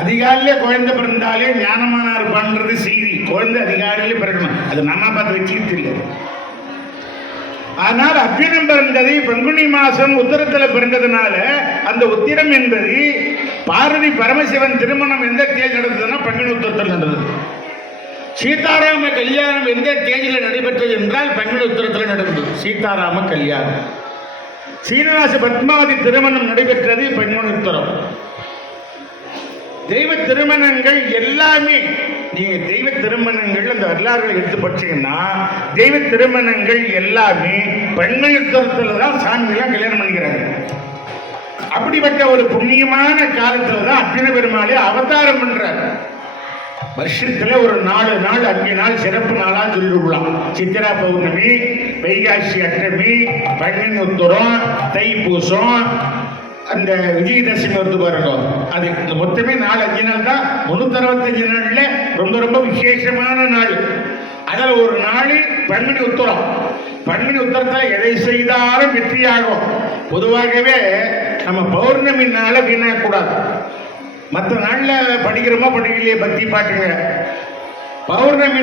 அதிகாலையிலே குழந்தை பிறந்தாலே ஞானமானா இருப்பான்றது செய்தி. குழந்தை அதிகாலையிலே பிறக்கணும், அது நம்ம பார்த்து வச்சுக்கிட்டு இல்லை. ஆனால் அக்னியம் பிறந்தது பங்குனி மாசம் உத்திரத்தில் பிறந்ததுனால அந்த உத்திரம் என்பது பார்வதி பரமசிவன் திருமணம் எந்த தேதி நடந்ததுன்னா பங்குனி உத்திரத்தில் நடந்தது. சீதாராம கல்யாணம் எந்த தேதியில் நடைபெற்றது என்றால் பங்குனி உத்திரத்தில் நடந்தது சீதாராம கல்யாணம். சீனிவாச பத்மாவதி திருமணம் நடைபெற்றது பங்குனி உத்திரம். தெய்வ திருமணங்கள் எல்லாமே நீங்க தெய்வ திருமணங்கள் அந்த வரலாறுகளை எடுத்து படிச்சீங்கன்னா தெய்வ திருமணங்கள் எல்லாமே பங்குனி உத்திரத்தில் தான் சாமியெல்லாம் கல்யாணம் பண்ணிக்கிறாங்க. அப்படிப்பட்ட ஒரு புண்ணியமான காலத்துல தான் அக்னி பெருமாளே அவதாரம் பண்றார். வருஷத்துல ஒரு 4 நாள் 5 நாள் சிறப்பு நாளா சொல்லிவிடலாம். சித்திரா பௌர்ணமி, வைகாசி அஷ்டமி, பங்குனி உத்திரம், தைப்பூசம், அந்த விஜயதசமி வருது பாருங்க, அது இந்த மொத்தமே 4-5 நாள் தான். 365 நாள்ல ரொம்ப ரொம்ப விசேஷமான நாள். அதில் ஒரு நாள் பங்குனி உத்திரம். பங்குனி உத்திரத்தில் எதை செய்தாலும் வெற்றியாகும். பொதுவாகவே நம்ம பௌர்ணமி நாள வீணாகக்கூடாது. மற்ற நாளில் படிக்கிறோமோ படிக்கலையே பக்தி பாட்டுங்க, பௌர்ணமி